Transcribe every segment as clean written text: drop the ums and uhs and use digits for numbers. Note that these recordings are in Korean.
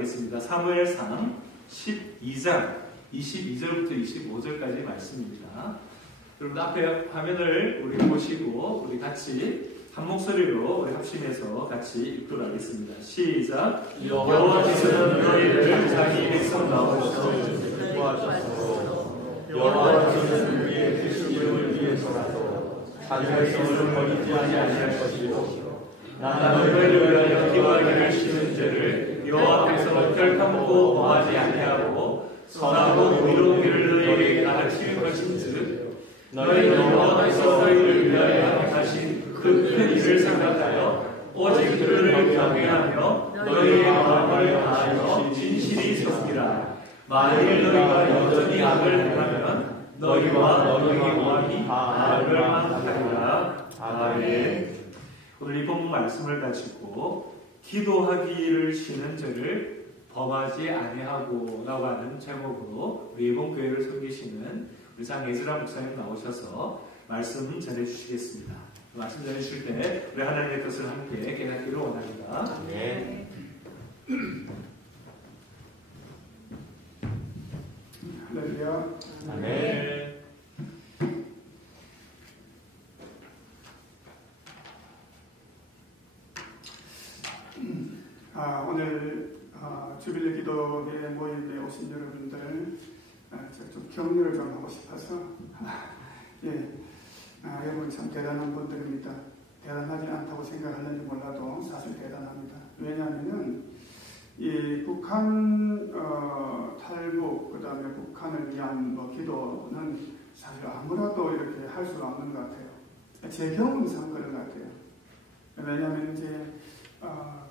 하겠습니다. 사무엘상 12장 22절부터 25절까지 말씀입니다. 여러분 앞에 화면을 우리 보시고 우리 같이 한 목소리로 우리 합심해서 같이 읽도록 하겠습니다. 시작. 여호와께서는 너희를 자기 백성 나오셔서 구하셨고 여호와께서는 우리의 계시를 위해서라도 자기 백성을 버리지 아니할 것이요 나는 너희를 위하여 기도하기를 쉬는 죄를 여호와 앞에서 결탄코 범하지 아니하고 선하고 의로운 길을 너희에게 가르칠 것인즉 너희는 여호와께서 너희를 위하여 하신 그 큰 일을 생각하여 오직 그를 경외하며 너희의 마음을 다하여 진실이 섬기라. 만일 너희가 여전히 악을 행하면 너희와 너희의 마음이 다 멸망하리라. 아멘. 오늘 이 본문 말씀을 가지고 기도하기를 쉬는 죄를 범하지 아니하고 라고 하는 제목으로 우리 이번 교회를 섬기시는 우리 장예즈라 목사님 나오셔서 말씀 전해주시겠습니다. 말씀 전해주실 때 우리 하나님의 뜻을 함께 깨닫기를 원합니다. 네. 할렐루야. 아멘. 오늘 주빌리 기도회 모임에 오신 여러분들 제가 좀 격려를 좀 하고 싶어서 여러분 참 대단한 분들입니다. 대단하지 않다고 생각하는지 몰라도 사실 대단합니다. 왜냐하면 이 북한 탈북 그다음에 북한을 위한 기도는 사실 아무라도 이렇게 할 수가 없는 것 같아요. 제 경험상 그런 것 같아요. 왜냐하면 이제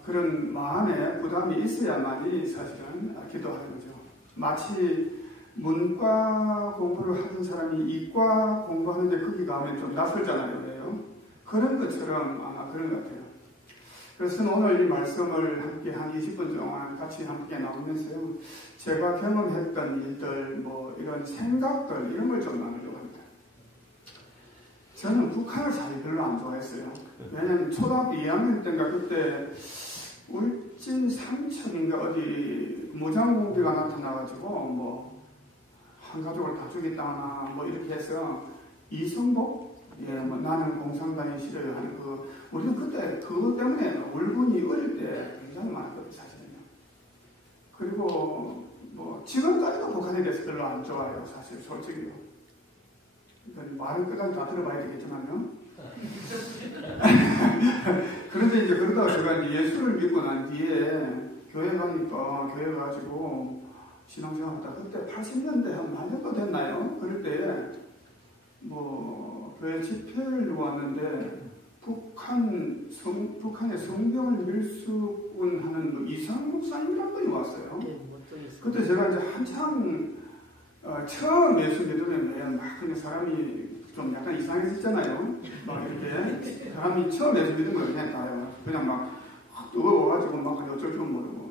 그런 마음에 부담이 있어야만이 사실은 기도하는 거죠. 마치 문과 공부를 하는 사람이 이과 공부하는데 거기 가면 좀 낯설잖아요. 그래요? 그런 것처럼 아마 그런 것 같아요. 그래서 오늘 이 말씀을 함께 한 20분 동안 같이 함께 나누면서요. 제가 경험했던 일들, 이런 생각들, 이런 걸 좀 나누려고 합니다. 저는 북한을 사실 별로 안 좋아했어요. 왜냐면 초등학교 2학년 때인가 그때 울진 삼척인가 어디 무장공비가 나타나가지고 한 가족을 다 죽였다나 이렇게 해서 이성복 나는 공산당이 싫어요 하는 우리는 그때 그것 때문에 울분이 어릴 때 굉장히 많았거든요 사실은요. 그리고 지금까지도 북한에 대해서 별로 안 좋아해요 사실 솔직히요. 말은 끝까지 다 들어봐야 되겠지만요. 그런데 이제 그러다가 제가 예수를 믿고 난 뒤에 교회 가니까 교회 가지고 신앙생활 하다 그때 80년대 한 몇 년도 됐나요? 그럴 때 교회 집회를 왔는데 북한의 성경을 밀수꾼하는 이상 목사님이란 분이 왔어요. 그때 제가 이제 한창 처음 예수 믿으면 막 그냥 사람이 좀 약간 이상해졌잖아요. 막 이렇게 사람이 처음 예수 믿은 걸 그냥 막 뜨거워가지고 막 어쩔 줄 모르고.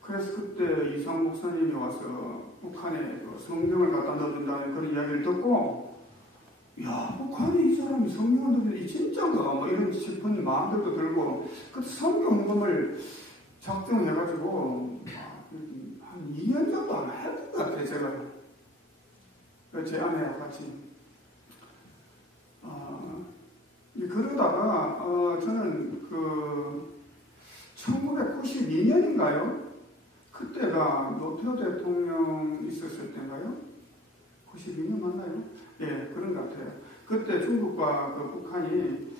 그래서 그때 이상 목사님이 와서 북한에 성경을 갖다 넣어준다는 그런 이야기를 듣고, 야, 북한에 이 사람이 성경을 넣어주는데 진짜인가? 이런 싶은 마음들도 들고, 그때 성경 헌금을 작정해가지고 한 2년 정도 안 했던 것 같아요, 제가. 제 아내와 같이. 그러다가 저는 1992년인가요? 그때가 노태우 대통령 있었을 때인가요? 92년 맞나요? 예, 그런 것 같아요. 그때 중국과 북한이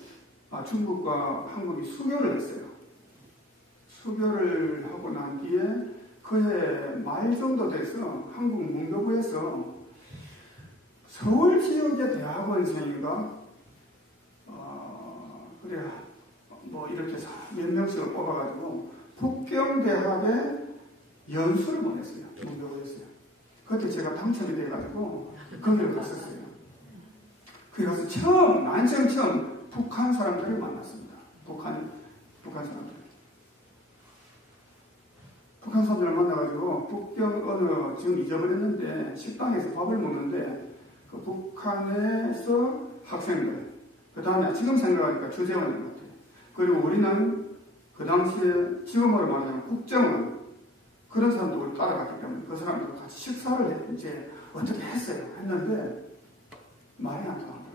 중국과 한국이 수교를 했어요. 수교를 하고 난 뒤에 그해 말 정도 돼서 한국 문교부에서 서울 지역의 대학원생인가 이렇게 몇 명씩을 뽑아가지고 북경대학에 연수를 보냈어요. 문교부에서요. 그때 제가 당첨이 돼가지고 거기를 갔었어요. 거기 가서 난생 처음 북한 사람들을 만났습니다. 북한 사람들. 북한 사람들을 만나가지고 북경 어느 지금 잊어버렸는데 식당에서 밥을 먹는데 그 북한에서 학생들 그 다음에 지금 생각하니까 주재원인 것 같아요. 그리고 우리는 그 당시에 지금으로 말하면 국정원 그런 사람들을 따라갔기 때문에 그 사람들 같이 식사를 이제 어떻게 했어요. 했는데 말이 안 통하더라고요.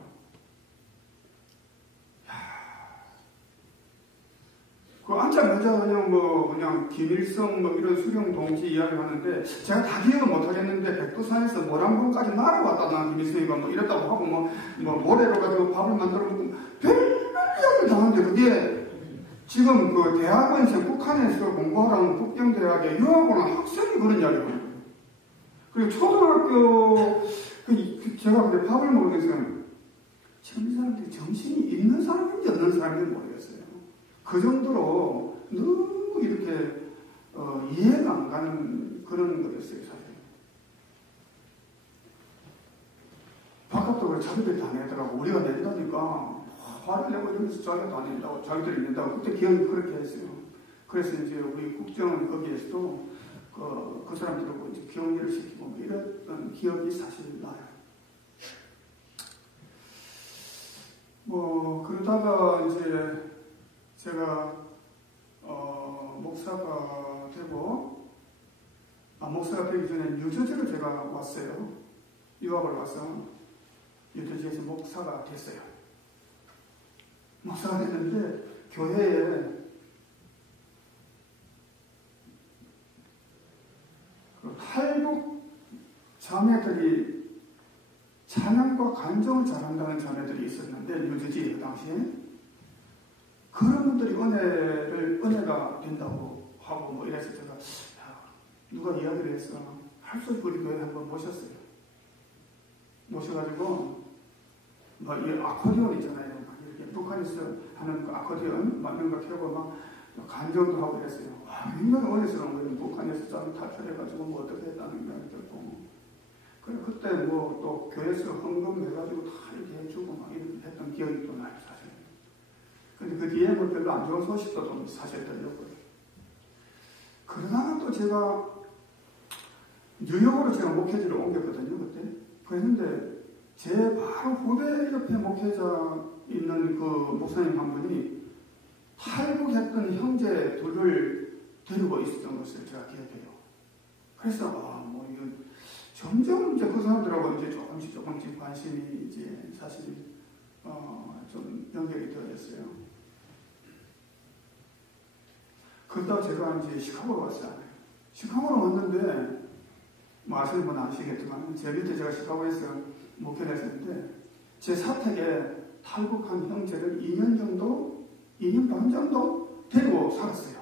그 앉자마자 그냥 김일성 이런 수령 동지 이야기를 하는데 제가 다 기억을 못하겠는데 백두산에서 모란봉까지 날아왔다 나 김일성이가 이랬다고 하고 모래로 가지고 밥을 만들어 먹고 별별 이야기를 다 하는데 그게 지금 그 대학원에서 북한에서 공부하라는 북경대학의 유학원 학생이 그런 이야기를 하는 거예요. 그리고 초등학교 제가 그때 밥을 먹으면서 지금 이 사람들이 정신이 있는 사람인지 없는 사람인지 모르겠어요. 그 정도로 너무 이렇게 이해가 안 가는 그런 거였어요, 사실. 바깥으로 자기들이 다 내더라고. 우리가 낸다니까 화를 내고 이러면서 자기가 다 낸다고, 자기들이 낸다고. 그때 기억이 그렇게 했어요. 그래서 이제 우리 국정은 거기에서도 그 사람들하고 이제 격리를 시키고 이랬던 기억이 사실 나요. 그러다가 이제 제가 목사가 되고 목사가 되기 전에 뉴저지로 제가 왔어요. 유학을 와서 뉴저지에서 목사가 됐어요. 목사가 됐는데 교회에 탈북 자매들이 찬양과 간정을 잘한다는 자매들이 있었는데 뉴저지에 그 당시에 그런 분들이 은혜가 된다고 하고 이래서 제가 누가 이야기를 했어. 할 수 있고 우리 교회에 한번 모셨어요. 모셔가지고 이 아코디언 있잖아요. 이렇게 북한에서 하는 그 아코디언 이런 거 켜고 간정도 하고 이랬어요. 굉장히 어려스러운 거예요. 북한에서 좀 탈출해가지고 어떻게 했다는 이야기 듣고. 그래 그때 또 교회에서 헌금해가지고 다 이렇게 해주고 이렇게 했던 기억이 또 나요, 사실. 근데 그 뒤에 별로 안 좋은 소식도 좀 사실 들렸고요. 그러다가 또 제가 뉴욕으로 제가 목회지를 옮겼거든요, 그때. 그랬는데 제 바로 후배 옆에 목회자 있는 그 목사님 한 분이 탈북했던 형제 둘을 데리고 있었던 것을 제가 기억해요. 그래서 이거 점점 이제 그 사람들하고 이제 조금씩 관심이 이제 사실 좀 연결이 되어졌어요. 그러다가 제가 이제 시카고로 왔어요. 시카고로 왔는데 아시는 분은 아시겠지만 제 밑에 제가 시카고에서 목회를 했었는데 제 사택에 탈북한 형제를 2년 반 정도 데리고 살았어요.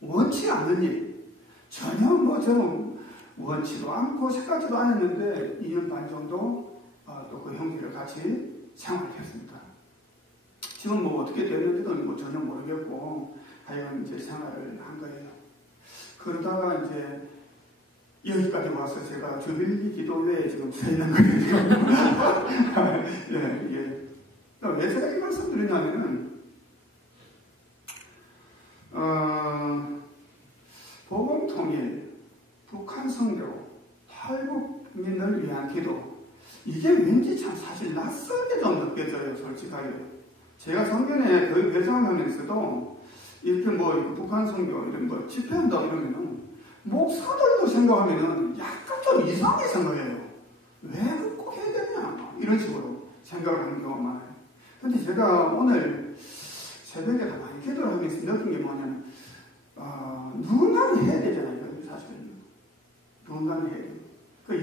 원치 않는 일, 전혀 저는 원치도 않고 생각지도 않았는데 2년 반 정도 또 그 형제를 같이 생활했습니다. 지금 어떻게 되는지도 전혀 모르겠고 하여간 이제 생활을 한 거예요. 그러다가 이제 여기까지 와서 제가 주빌리 기도회에 지금 서 있는 거예요, 지금. 예. 왜 제가 이 말씀 드리냐면은, 복음통일, 북한 선교, 탈북민을 위한 기도, 이게 왠지 참 사실 낯설게 좀 느껴져요, 솔직하게. 제가 작년에 거의 배상하면서도 이렇게 북한 선교, 이런 집회한다 이러면은, 목사들도 생각하면은 약간 좀 이상하게 생각해요. 왜 꼭 해야 되냐? 이런 식으로 생각을 하는 경우가 많아요. 근데 제가 오늘 새벽에 다 많이 기도를 하면서 느낀 게 뭐냐면, 누군가는 해야 되잖아요, 사실은. 누군가는 해야 돼요.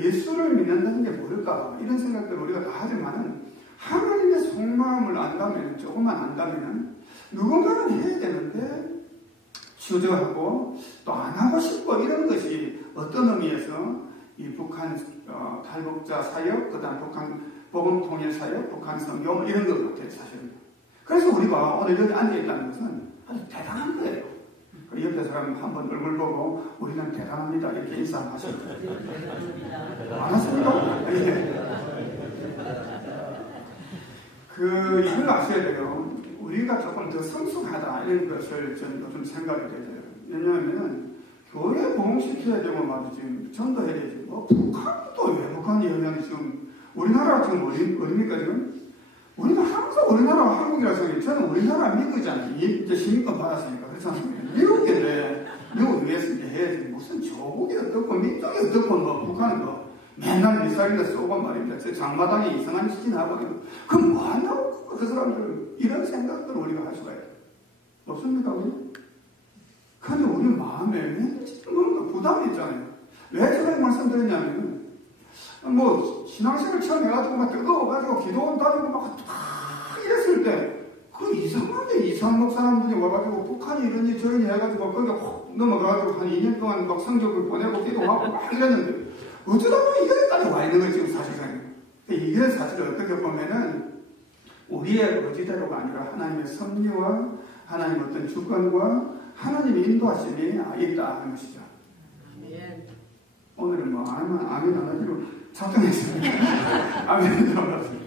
예수를 믿는다는 게 뭘까? 이런 생각들을 우리가 다 하지만은, 하나님의 속마음을 안다면, 조금만 안다면은, 누군가는 해야 되는데, 주저하고 또 안 하고 싶고 이런 것이 어떤 의미에서 이 북한 탈북자 사역, 그다음 북한 복음통일 사역, 북한 선교 이런 것 같아요, 사실은. 그래서 우리가 오늘 여기 앉아 있다는 것은 아주 대단한 거예요. 옆에 사람 한번 얼굴 보고 우리는 대단합니다 이렇게 인사하시죠. 안 하십니까? 이걸 아셔야 돼요. 우리가 조금 더 성숙하다 이런 것을 저는 요즘 생각이 되죠. 왜냐하면 교회 보험시켜야 되고 말이지 지금 전도해야 되지. 북한도 왜 북한이 영향이 지금 우리나라가 지금 어딥니까 지금? 우리는 항상 우리나라가 한국이라서 그래. 저는 우리나라 미국이잖아요. 이제 시민권 받았으니까 그렇잖아요. 미국인데 미국 위에서 이제 해야지. 무슨 조국이 어떻고 민족이 어떻고 뭐 북한은 뭐 맨날 미사일을 쏘고 말입니다. 저 장마당에 이상한 짓이 나버리고 그럼 뭐 한다고 그 사람들은 이런 생각들을 우리가 할 수가 있어요. 없습니까 우리? 근데 우리 마음에 뭔가 부담이 있잖아요. 왜 제가 이 말씀드렸냐면 뭐 신앙생활 처음 해가지고 막 뜨거워가지고 기도원 다니고 막 이랬을 때 그 이상하게 이상목 사람들이 와가지고 북한이 이러니 저러니 해가지고 거기 확 넘어가가지고 한 2년 동안 막 성적을 보내고 기도하고 막 이랬는데 어쩌다 보면 이거까지 와 있는 거지 지금 사실상. 이게 사실 어떻게 보면은 우리의 의지대로가 아니라 하나님의 섭리와 하나님의 어떤 주권과 하나님의 인도하심이 있다 하는 것이죠. 아멘. 오늘은 뭐 아멘 안 하기로 작정했습니다. 아멘 들어봤습니다.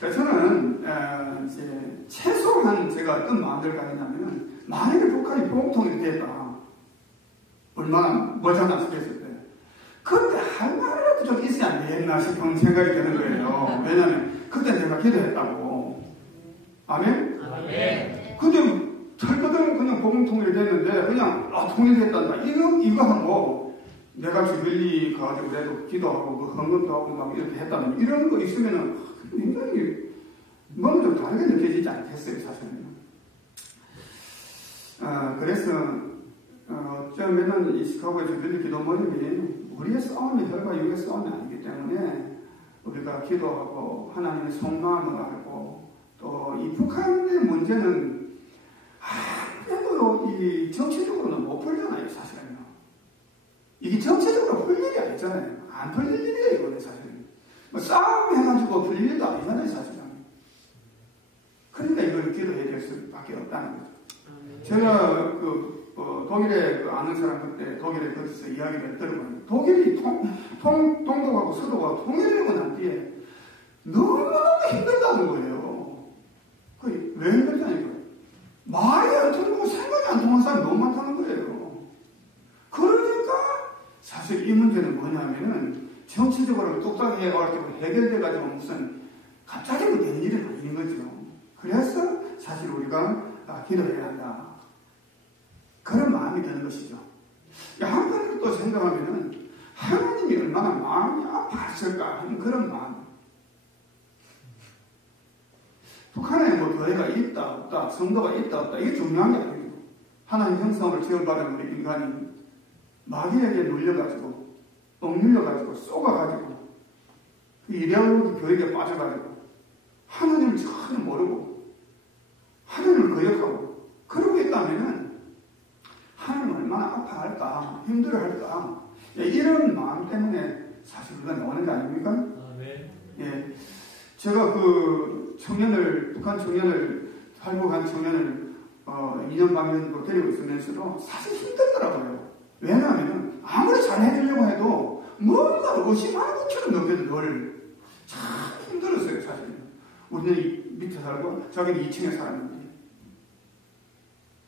저는 이제 최소한 제가 어떤 마음을 가지냐면 만약에 북한이 보험통일이 됐다. 얼마나 머지않았을 때. 그때 할 말이라도 좀 있어야 안 되겠나 싶은 생각이 드는 거예요. 왜냐하면 그때 내가 기도했다고. 아멘? 아멘. 근데 털거든 그냥 보험통일이 됐는데 그냥 통일됐단다. 이거 하고 내가 주빌리 가가지고 그래도 기도하고 그 헌금도 하고 막 이렇게 했다면 이런 거 있으면은 굉장히 뭔가 좀 다르게 느껴지지 않겠어요, 사실은. 그래서 처음에는 이 시카고의 주빌리 기도 모임이 우리의 싸움이 혈과 육의 싸움이 아니기 때문에 우리가 기도하고 하나님의 속마음을 알고 또 이 북한의 문제는 아무래도 이 정치적으로는 못 풀잖아요, 사실은. 이게 정치적으로 풀 일이 아니잖아요. 안 풀릴 일이에요, 이거는 사실은. 뭐 싸움 해가지고 풀릴 일도 아니잖아요, 사실은. 그러니까 이걸 기도해야 될 수밖에 없다는 거죠. 제가 독일에 아는 사람 그때 독일에 거기서 이야기를 들으면 독일이 동독하고 서독하고 통일되고 난 뒤에 너무너무 힘들다는 거예요. 그게 왜 힘들다니까? 말이 안 통하고 생각이 안 통하는 사람이 너무 많다는 거예요. 그러니까 사실 이 문제는 뭐냐면은 정치적으로 뚝딱 해가지고 해결돼가지고 무슨 갑자기 뭐 되는 일은 아닌 거죠. 그래서 사실 우리가 기도해야 한다. 그런 마음이 드는 것이죠. 한편으로 또 생각하면은 하나님이 얼마나 마음이 아팠을까 하는 그런 마음. 북한에 뭐 교회가 있다 없다, 성도가 있다 없다 이게 중요한 게 아니에요. 하나님 형상을 지원받은 우리 인간이 마귀에게 눌려가지고 억눌려가지고 쏘가가지고 그 이데올로기 교육에 빠져가지고 하나님을 전혀 모르고 하나님을 거역하고 그러고 있다면은 하나님 얼마나 아파할까 힘들어할까 이런 마음 때문에 사실 우리가 나오는 게 아닙니까? 네. 예, 제가 북한 청년을 탈북한 청년을 2년 반 정도 데리고 있으면서도 사실 힘들더라고요. 왜냐하면 아무리 잘해주려고 해도 뭔가 의심하는 것처럼 느껴져. 참 힘들었어요, 사실은. 우리는 밑에 살고 자기는 2층에 살았는데.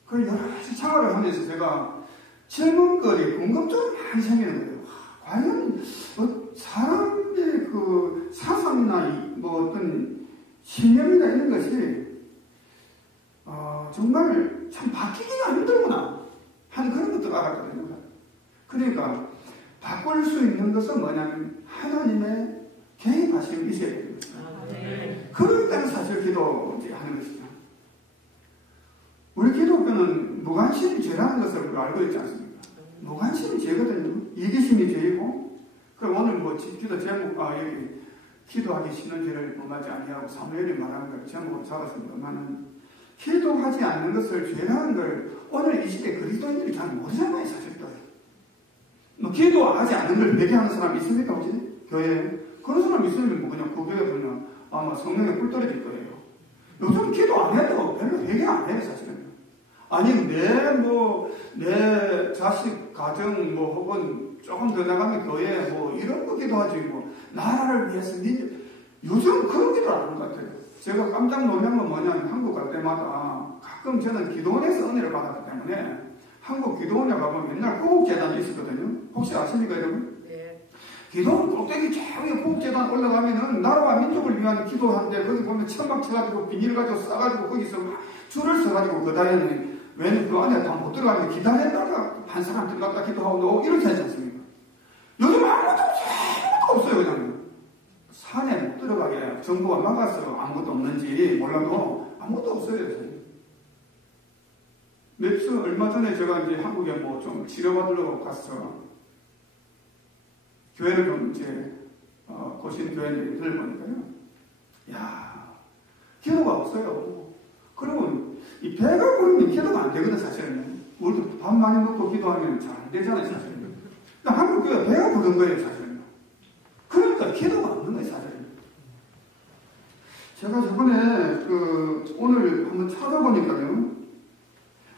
그 여러 가지 생활을 하면서 제가 질문거리, 궁금증이 많이 생기는 거예요. 과연 사람의 그 사상이나 뭐 어떤 신념이나 이런 것이 정말 참 바뀌기가 힘들구나 하는 그런 것도 알았거든요. 그러니까 바꿀 수 있는 것은 뭐냐면 하나님의 개입하심이 있어야 되는 것이다. 그럴 때는 사실 기도하는 것이죠. 우리 기독교는 무관심이 죄라는 것을 알고 있지 않습니까? 무관심이 죄거든요. 이기심이 죄이고, 그럼 오늘 뭐 기도 제목, 여기 기도하기 싫은 죄를 범하지 아니하고 사무엘이 말하는 걸 제목으로 잡았습니다만은 기도하지 않는 것을 죄라는 걸 오늘 이 시대 그리스도인들이 잘 모르잖아요, 사실 또. 뭐 기도하지 않는 걸 회개하는 사람이 있습니까, 혹시? 교회에? 그런 사람 있으면 뭐 그냥 그 교회 보면 아마 성령에 꿀 떨어질 거예요. 요즘 기도 안 해도 별로 회개 안 해요, 사실은. 아니면 내 자식, 가정, 뭐, 혹은 조금 더 나가면 교회, 뭐, 이런 거 기도하지, 뭐, 나라를 위해서, 요즘 그런 기도 안 하는 것 같아요. 제가 깜짝 놀란 건 뭐냐면, 한국 갈 때마다 가끔 저는 기도원에서 은혜를 받았기 때문에, 한국 기도원에 가보면 맨날 호국재단이 있었거든요. 혹시 아십니까, 여러분? 네. 기도원 꼭대기 저기 호국재단 올라가면은, 나라와 민족을 위한 기도하는데, 거기 보면 천막 쳐가지고, 비닐 가지고 싸가지고, 거기서 막 줄을 서가지고, 그 다리에는 왜냐면 그 안에 다 못 들어가면 기다렸다가 막 한 사람 들어갔다 기도하고 나오고 이렇게 하지 않습니까? 요즘 아무것도 없어요. 그냥 산에 못 들어가게 정부가 막아서 아무것도 없는지 몰라도 아무것도 없어요. 얼마 전에 제가 이제 한국에 뭐 좀 치료받으려고 갔어. 교회를 좀 이제 고신 교회인데 들어보니까요. 야, 기도가 없어요. 그러면 이 배가 부르면 기도가 안 되거든 사실은. 우리도 밥 많이 먹고 기도하면 잘 안 되잖아요 사실은. 한국 교회 배가 부른 거예요 사실은. 그러니까 기도가 없는 거예요 사실은. 제가 저번에 오늘 한번 찾아보니까요.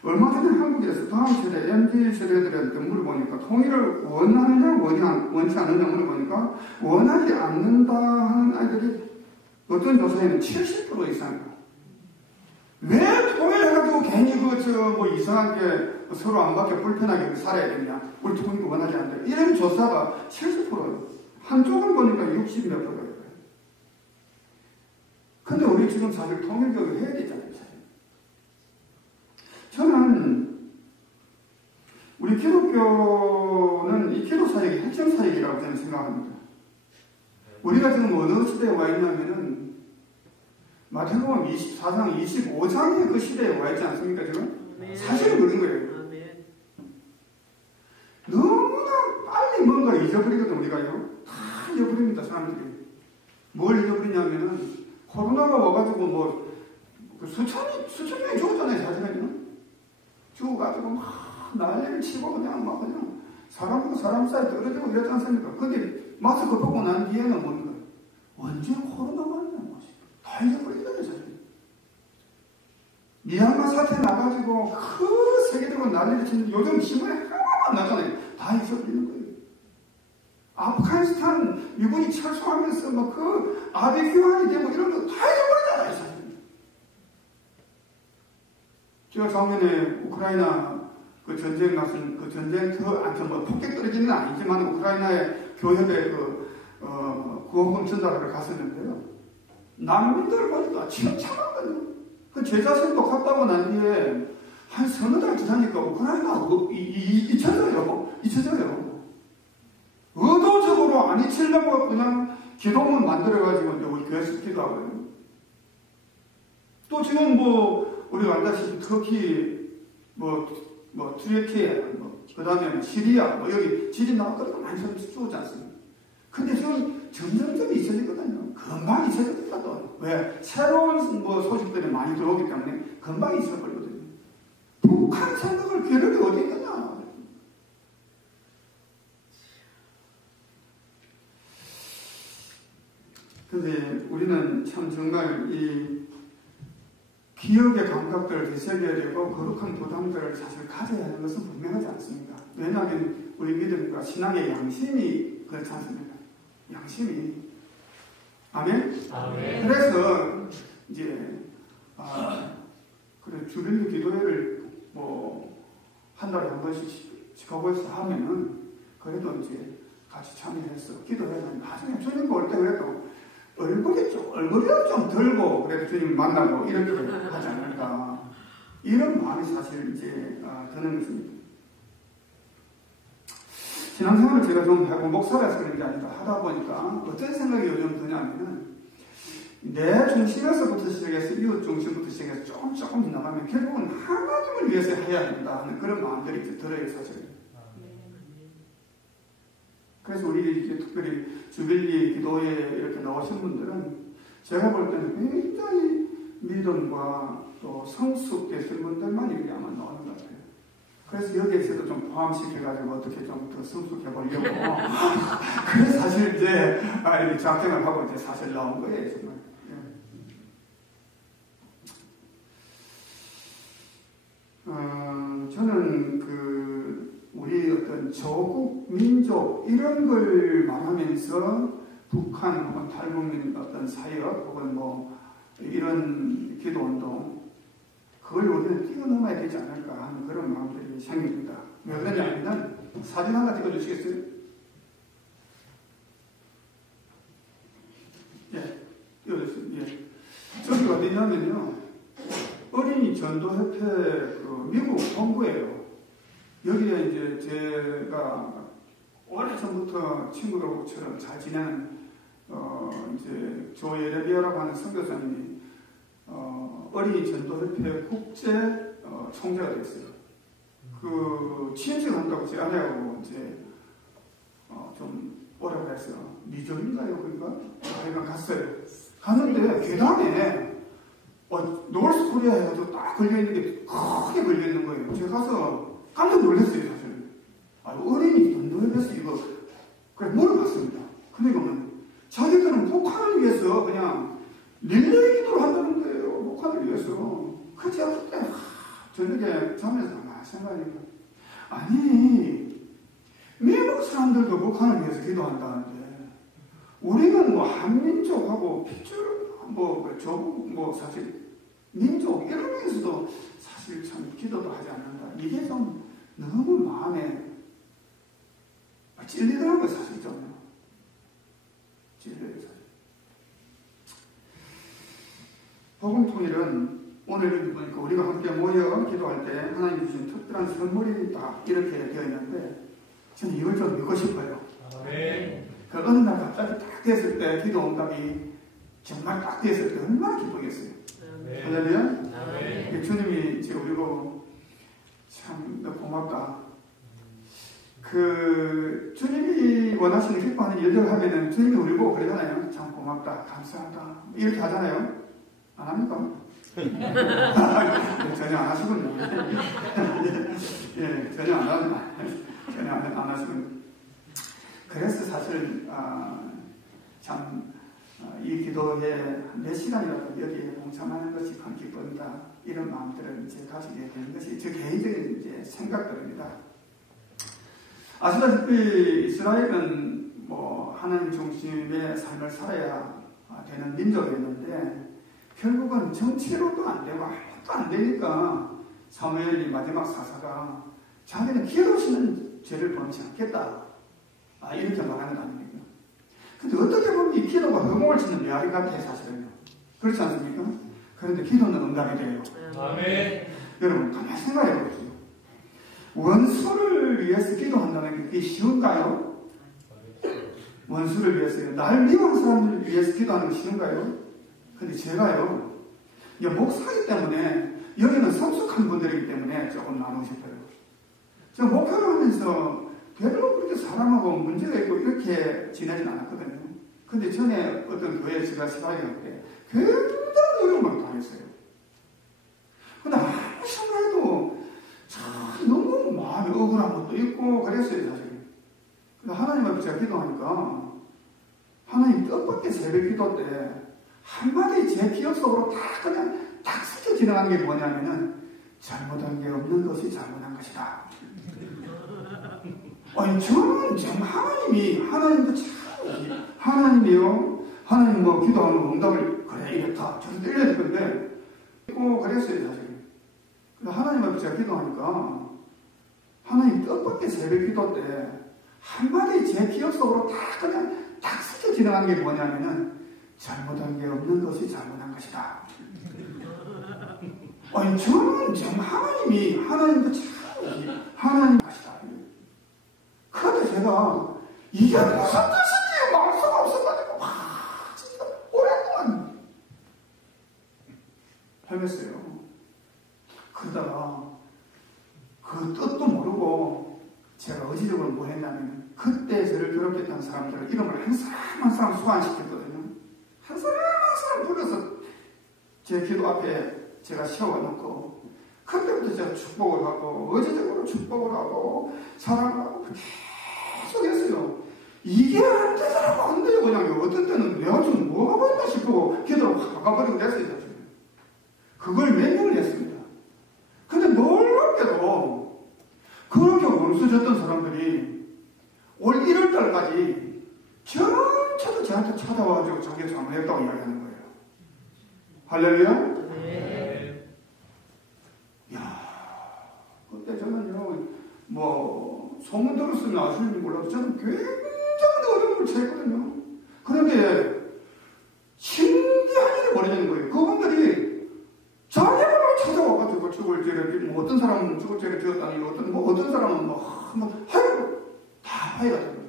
얼마 전에 한국에서 다음 세대, MZ 세대들한테 물어보니까 통일을 원하느냐, 원치 않느냐 물어보니까 원하지 않는다 하는 아이들이 어떤 조사에는 70% 이상이에요. 왜 통일해가지고 괜히 뭐 이상하게 서로 안 받게 불편하게 살아야겠냐? 우리 통일을 원하지 않는다. 이런 조사가 70%예요. 한쪽을 보니까 60 몇 %예요. 근데 우리 지금 사실 통일교육을 해야 되잖아요. 저는 우리 기독교는 이 기도 사역이 핵심 사역이라고 저는 생각합니다. 우리가 지금 어느 시대에 와 있냐면은 마태복음 24장, 25장의 그 시대에 와 있지 않습니까 지금? 사실은 그런 거예요. 너무나 빨리 뭔가 잊어버리거든 우리가요. 다 잊어버립니다 사람들이. 뭘 잊어버리냐면은 코로나가 와가지고 뭐 수천 명이 죽었잖아요 사실은요. 죽어가지고 막 난리를 치고 그냥 사람하고 사람 사이 떨어지고 이랬지 않습니까? 근데 마스크 벗고 난 뒤에는 뭔가 언제 코로나가 왔냐는 것이 다 잊어버리거든요 사실. 미얀마 사태 나가지고 그 세계적으로 난리를 치는데 요즘 신문에 하나도 안 나잖아요. 다 잊어버리는 거예요. 아프가니스탄 미군이 철수하면서 막 그 아베규환이 되고 이런 거 다 잊어버리잖아요 사실. 제가 작년에 우크라이나 그 전쟁 났은 그 전쟁터 뭐 폭격 떨어지는 아니지만 우크라이나의 교협의 구호금 전달하러 갔었는데요. 난민들 보니까 침참하거든요. 그 제 자신도 갔다고 난 뒤에 한 서너 달 지나니까 우크라이나 잊혀져요. 의도적으로 안 잊히려고 그냥 기도문 만들어가지고 이제 우리 교회에서 기도하고요. 또 지금 우리가 알다시피 터키, 튀르키예, 그 다음에 시리아, 여기 지진 나왔거든요. 많이 죽었지 않습니까? 근데 지금 점점 잊혀지거든요. 금방 잊혀집니다, 또. 왜? 새로운 소식들이 많이 들어오기 때문에 금방 잊혀버리거든요. 북한 생각을 괴력이 어디 있느냐? 근데 우리는 참 정말 이 기억의 감각들을 되새겨야 되고 거룩한 부담들을 사실 가져야 하는 것은 분명하지 않습니까? 왜냐하면 우리 믿음과 신앙의 양심이 그렇지 않습니까? 양심이. 아멘? 아멘. 그래서 이제 그래 주일리 기도회를 한 달에 한 번씩 지카고에서 하면은 그래도 이제 같이 참여해서 기도해야 되는데 나중에 주님 볼 때 그래도 얼굴이 좀 들고 그래도 주님 만나고 이렇게 하지 않을까 이런 마음이 사실 이제 드는 것입니다. 신앙생활을 제가 좀 하고 목사라서 그런 게 아니라 하다 보니까 어떤 생각이 요즘 드냐면은 내 중심에서부터 시작해서 이웃 중심부터 시작해서 조금 나가면 결국은 하나님을 위해서 해야 된다 하는 그런 마음들이 이제 들어요 사실. 그래서 우리 이제 특별히 주빌리 기도에 이렇게 나오신 분들은 제가 볼 때는 굉장히 믿음과 또 성숙되신 분들만 이렇게 아마 나오는 것 같아요. 그래서 여기에서도 좀 포함시켜가지고 어떻게 좀 더 성숙해 보려고. 그래서 사실 이제 이렇게 작정을 하고 이제 사실 나온 거예요 정말. 저는 우리 어떤 조국, 민족, 이런 걸 말하면서 북한 혹은 탈북민 어떤 사역 혹은 이런 기도 운동, 그걸 우리는 뛰어넘어야 되지 않을까 하는 그런 마음들이 생깁니다. 왜 그러냐면, 사진 하나 찍어주시겠어요? 예, 찍어주세요. 예. 저기 어디냐면요, 어린이 전도협회 미국 본부예요. 여기에 이제 제가 오래전부터 친구로처럼 잘 지내는 이제 조예레비아라고 하는 선교사님이 어린이 전도협회 국제 총재가 됐어요. 그 취임식 한다고 제 아내하고 이제 좀 오라고 했어요. 미적인가요? 그러니까 제가 갔어요. 갔는데 계단에 노스 코리아 해가지고 딱 걸려있는 게 크게 걸려있는 거예요. 제가 가서 깜짝 놀랐어요, 사실. 어린이 전도협회에서 이거 그래 물어봤습니다. 그러니까 자기들은 북한을 위해서 그냥 릴레이 기도를 한다는 거예요. 북한을 위해서. 그 제가 그때 저녁에 잠에서 막 생각하니까 아니 미국 사람들도 북한을 위해서 기도한다는데 우리는 뭐 한민족하고 핏줄 사실 민족 이런 데에서도 사실 참 기도도 하지 않는다. 이게 좀 너무 마음에 찔리더라고요. 사실 좀 찔려요. 복음통일은 오늘 보니까 우리가 함께 모여 기도할 때 하나님이 주신 특별한 선물이 다 이렇게 되어 있는데 저는 이걸 좀 읽고 싶어요. 네. 그 어느 날 갑자기 딱 됐을 때 기도 응답이 정말 딱 됐을 때 얼마나 기쁘겠어요. 할렐루야. 네. 주님이 이제 우리 보고 참 고맙다. 그 주님이 원하시는 기뻐하는 일들을 하면은 주님이 우리 보고 그러잖아요. 참 고맙다, 감사하다 이렇게 하잖아요. 안 합니까? 전혀 안 하시군요. 예, 전혀 안 하시군요. 그래서 사실 참 이 기도에 몇 시간이라도 여기에 동참하는 것이 큰 기쁨이다. 이런 마음들을 이제 가지게 되는 것이 제 개인적인 이제 생각들입니다. 아시다시피 이스라엘은 뭐 하나님 중심의 삶을 살아야 되는 민족이었는데 결국은 정치로도 안 되고 아무것도 안 되니까 사무엘이 마지막 사사가 자기는 기도시는 죄를 범치 않겠다. 이렇게 말하는 거 아닙니까? 근데 어떻게 보면 이 기도가 허공을 치는 메아리 같아요, 사실은요. 그렇지 않습니까? 그런데 기도는 응답이 돼요. 아멘. 여러분, 가만히 생각해 보세요. 원수를 위해서 기도한다는 게 쉬운가요? 원수를 위해서요. 날 미워하는 사람들을 위해서 기도하는 게 쉬운가요? 근데 제가요, 목사이기 때문에 여기는 성숙한 분들이기 때문에 조금 나누고 싶어요. 제가 목회를 하면서 별로 그렇게 사람하고 문제가 있고 이렇게 지내진 않았거든요. 근데 전에 어떤 교회에 제가 시발이 할 때 굉장히 어려운 걸 당했어요. 근데 아무 생각해도 참 너무 마음이 억울한 것도 있고 그랬어요, 사실. 근데 하나님 앞에 제가 기도하니까 하나님 뜻밖의 새벽 기도 때 한마디 제 기억 속으로 그냥 딱 스쳐 지나가는 게 뭐냐면은 잘못한 게 없는 것이 잘못한 것이다. 아니 저는 참 하나님도 참 하나님이요. 하나님 뭐 기도하면 응답을 그래 이랬다. 저도 때려야 될 건데 그랬어요, 사실. 근데 하나님 앞에 제가 기도하니까 하나님 뜻밖의 새벽 기도 때 한마디 제 기억 속으로 그냥 딱 스쳐 지나가는 게 뭐냐면은 잘못한 게 없는 것이 잘못한 것이다. 아니 저는 참 하나님도 참 하나님 것이다. 그런데 제가 이게 무슨 뜻인지 말 수가 없어가지고 진짜 오랫동안 헤맸어요. 그러다가 그 뜻도 모르고 제가 의지적으로 뭐 했냐면 그때 저를 괴롭혔던 사람들을 이름을 한 사람 소환시켰거든요. 한 사람 불러서 제 기도 앞에 제가 세워놓고 그때부터 제가 축복을 하고 의지적으로 축복을 하고 사랑을 하고 계속 했어요. 이게 안 되더라고. 안 돼요. 그냥 어떤 때는 내가 지금 뭐 하고 있나 싶고 기도를 확 가버리고 됐어요. 사실. 그걸 몇 년을 했습니다. 근데 놀랍게도 그렇게 원수졌던 사람들이 올 1월달까지 전체도 저한테 찾아와가지고 자기가 잘못했다고 이야기하는 거예요. 할렐루야? 네. 이야, 그때 저는요, 소문 들었으면 아시는지 몰라도 저는 굉장히 어려움을 처했거든요. 그런데 신기한 일이 벌어지는 거예요. 그분들이 자기가 찾아와가지고 어떤 사람은 저걸 저렇게 되었다니, 어떤 사람은 한번 하고 다 파괴가 되는 거예요.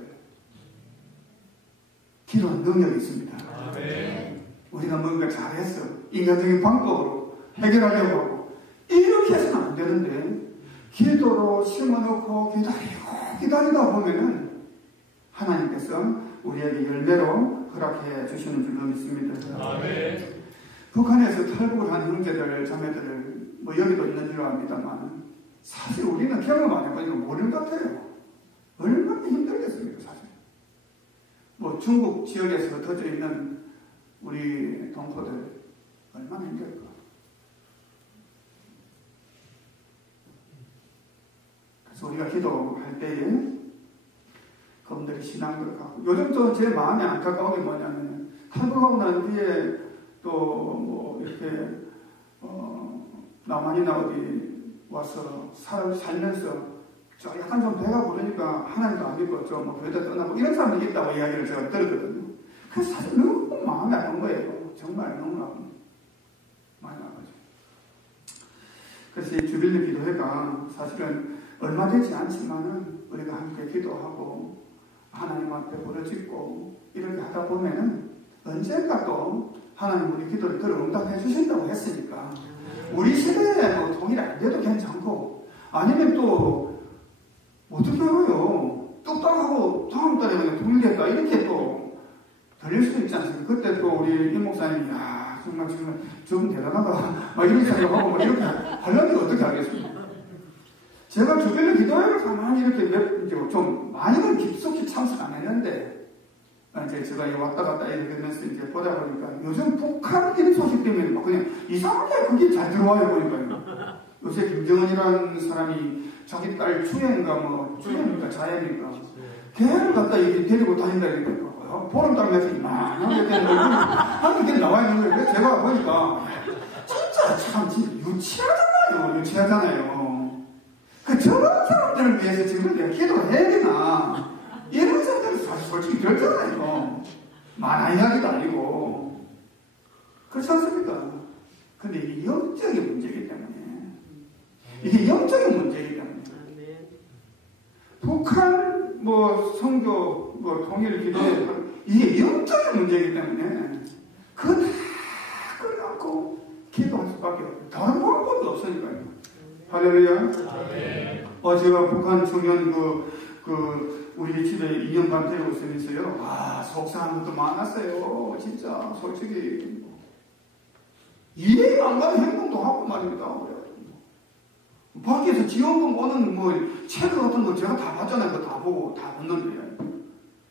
기도는 능력이 있습니다. 아멘. 우리가 뭔가 잘했어. 인간적인 방법으로 해결하려고 하고 이렇게 해서는 안 되는데 기도로 심어놓고 기다리다 보면은 하나님께서 우리에게 열매로 허락해 주시는 줄로 믿습니다. 아멘. 북한에서 탈북을 한 형제들, 자매들을 뭐 여기도 있는 줄 압니다만 사실 우리는 경험 안 해보니까 모르는 것 같아요. 얼마나 힘들겠습니까, 사실. 뭐 중국 지역에서 흩어져 있는 우리 동포들 얼마나 힘들까. 그래서 우리가 기도할 때에 그분들이 신앙을 갖고 요즘 또 제 마음이 안타까운 게 뭐냐면 탈북하고 난 뒤에 또 뭐 이렇게 남한이나 어디 와서 살면서 약간 좀 배가 부르니까 하나님도 안 믿고 좀 교회도 떠나고 이런 사람들이 있다고 이야기를 제가 들었거든요. 그래서 사실 너무 마음이 아픈 거예요. 정말 너무 많이 아파요. 그래서 이 주빌리 기도회가 사실은 얼마 되지 않지만은 우리가 함께 기도하고 하나님 앞에 부르짖고 이렇게 하다 보면은 언젠가 또 하나님 우리 기도를 들어 응답해 주신다고 했으니까 우리 세대에 뭐 통일이 안 돼도 괜찮고 아니면 또 어떻게 알아요? 뚝딱하고 다음 달에 그냥 통일됐다 이렇게 또 들릴 수도 있지 않습니까? 그때 또 우리 임 목사님이 야 정말 저분 대단하다 막 이렇게 생각하고 막 이렇게 하려면 어떻게 하겠습니까? 제가 주변에 기도회를 가만히 이렇게 좀 많이는 깊숙이 참석 안 했는데 이제 제가 왔다 갔다 이렇게 하면서 이제 보다 보니까 요즘 북한 일 소식 때문에 막 그냥 이상하게 그게 잘 들어와요 보니까요. 요새 김정은이라는 사람이 자기 딸 주연입니까 자연입니까? 걔를 갖다 이렇게 데리고 다닌다 이러니까 보름달면서 이만하게 된 얼굴이 한국에 나와 있는 거예요. 그래서 제가 보니까 진짜 참 유치하잖아요. 저런 사람들을 위해서 지금 내가 기도를 해야 되나? 이런 사람들은 사실 솔직히 그렇잖아요. 만한 이야기도 아니고. 그렇지 않습니까? 근데 이게 영적인 문제이기 때문에. 이게 영적인 문제이기 때문에. 북한, 선교, 통일 기도회, 이게 영적인 문제이기 때문에. 그거 다 끌어안고 기도할 수밖에 없어요. 다른 방법도 없으니까요. 할렐루야. 제가 북한 청년 우리 집에 2년간 데리고 있으면서요. 속상한 것도 많았어요. 진짜, 솔직히. 이해가 안 가는 행동도 하고 말입니다. 밖에서 지원금 오는 체크 같은 거 제가 다 봤잖아요. 그거 다 보고 다 봤는데.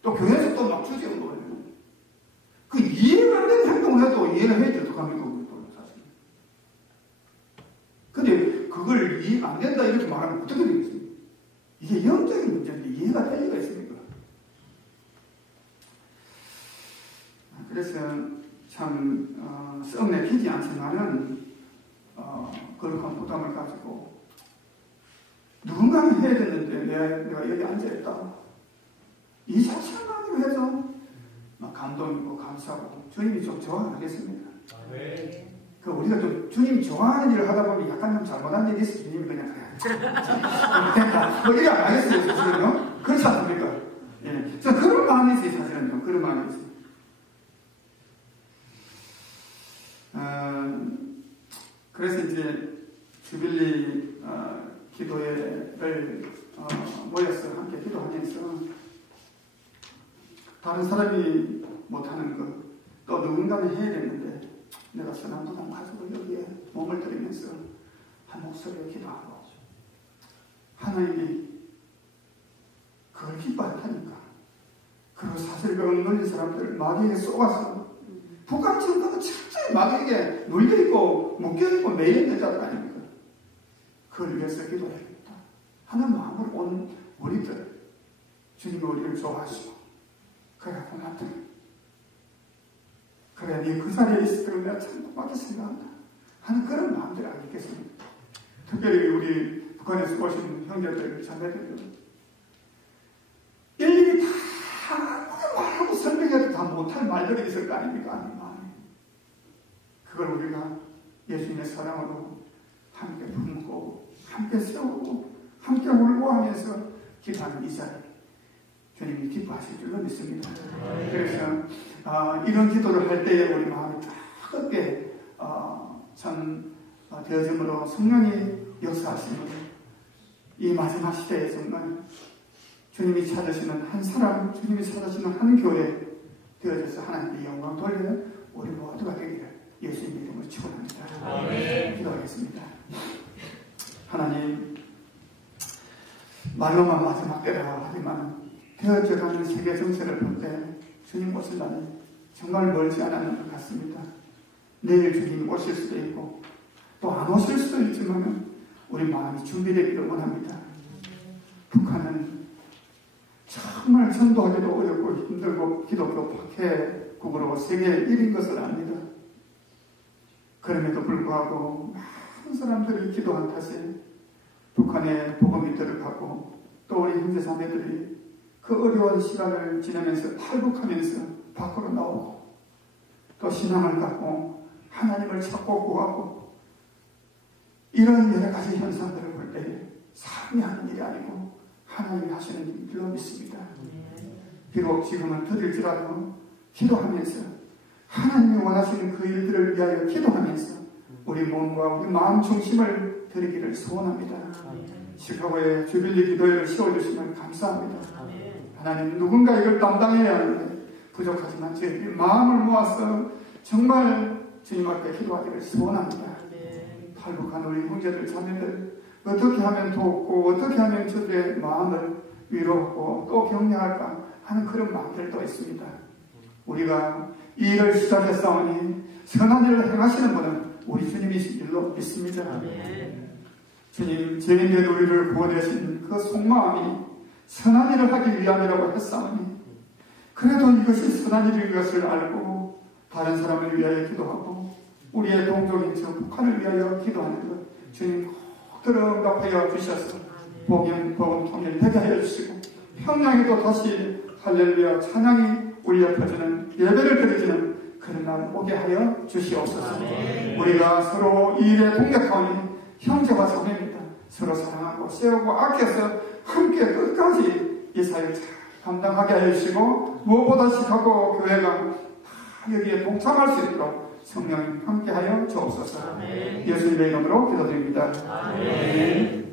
또 교회에서 또 막 주시는 거예요. 그 이해가 안 되는 행동을 해도 이해를 해야지 어떡합니까? 사실. 근데 그걸 이해가 안 된다 이렇게 말하면 어떻게 되겠습니까? 이게 영적인 문제인데 이해가 될 리가 있습니까? 그래서 참 썩 내키지 않지만은 그런 부담을 가지고 누군가는 해야 되는데 내가 여기 앉아있다 이 자체만으로 해서 막 감동이고 감사하고 주님이 좀 좋아하겠습니까? 우리가 좀 주님 좋아하는 일을 하다 보면 약간 좀 잘못한 일이 있어 주님이 그냥 그래 됐다 이래 안 하겠어요 사실은요? 그렇지 않습니까? 예. 그런 마음이 있어요 사실은 좀 그런 마음이 있어요. 그래서 이제 주빌리 기도회를 모여서 함께 기도하면서 다른 사람이 못하는 것 또 누군가는 해야 되는데 내가 선한 부담 가지고 여기에 몸을 들이면서 한 목소리로 기도하고 하나님이 그걸 기뻐한다니까. 그리고 사실 그 엉걸린 사람들을 마귀에게 쏘아서 북한 지금까지 철저히 마귀에게 눌려있고 묶여있고 매여있는 자들 아닙니까? 그걸 위해서 기도해야겠다 하는 마음으로 온 우리들 주님이 우리를 좋아하시고 그래갖고 나한테 그래, 네 그 자리에 있을 때 내가 참 고맙게 생각한다 하는 그런 마음들이 아니겠습니까? 특별히 우리 북한에서 오신 형제들, 자매들 일일이 다 말하고 설명해도 다 못할 말들이 있을 거 아닙니까? 아니 마음에 그걸 우리가 예수님의 사랑으로 함께 품고 함께 세우고 함께 울고 하면서 기도하는 이 자리 주님이 기뻐하실 줄로 믿습니다. 그래서 이런 기도를 할 때에 우리 마음이 뜨겁게 되어짐으로 성령이 역사하십니다. 이 마지막 시대에 정말 주님이 찾으시는 한 사람, 주님이 찾으시는 한 교회 되어져서 하나님의 영광 돌리는 우리 모두가 되기를 예수님 이름으로 축원합니다. 기도하겠습니다. 하나님, 말로만 마지막 때라 하지만 되어져가는 세계 정세를 볼 때 주님 오실 날이 정말 멀지 않았는 것 같습니다. 내일 주님 오실 수도 있고 또 안 오실 수도 있지만 우리 마음이 준비되기를 원합니다. 북한은 정말 전도하기도 어렵고 힘들고 기독교 박해국으로 세계 1인 것을 압니다. 그럼에도 불구하고 많은 사람들이 기도한 탓에 북한에 복음이 들어가고 또 우리 형제자매들이 그 어려운 시간을 지나면서 탈북하면서 밖으로 나오고 또 신앙을 갖고 하나님을 찾고 구하고 이런 여러 가지 현상들을 볼 때 사람이 하는 일이 아니고 하나님이 하시는 일로 믿습니다. 비록 지금은 더딜지라도 기도하면서 하나님이 원하시는 그 일들을 위하여 기도하면서 우리 몸과 우리 마음 중심을 드리기를 소원합니다. 시카고에 주빌리 기도회를 세워주시면 감사합니다. 하나님, 누군가 이걸 담당해야 하는데 부족하지만 저희들이 마음을 모아서 정말 주님 앞에 기도하기를 소원합니다. 탈북한 우리 형제들 자매들 어떻게 하면 돕고 어떻게 하면 저들의 마음을 위로하고 또 격려할까 하는 그런 마음들도 있습니다. 우리가 이 일을 시작했사오니 선한 일을 행하시는 분은 우리 주님이신 줄로 믿습니다. 주님, 죄인된 우리를 구원하신 그 속마음이 선한 일을 하기 위함이라고 했사오니 그래도 이것이 선한 일인 것을 알고 다른 사람을 위하여 기도하고 우리의 동족인 저 북한을 위하여 기도하는 것 주님 꼭 들어 응답하여 주셔서 복음 통일 되게 하여 주시고 평양에도 다시 할렐루야 찬양이 울려 퍼지는 예배를 드리지는 그런 날 오게 하여 주시옵소서. 우리가 서로 이 일에 동력하오니 형제와 자매입니다. 서로 사랑하고 세우고 아껴서 함께 끝까지 이 사역을 잘 감당하게 하여 주시고 무엇보다 시카고 교회가 여기에 동참할 수 있도록 성령님 함께하여 주옵소서. 예수님의 이름으로 기도드립니다. 아멘.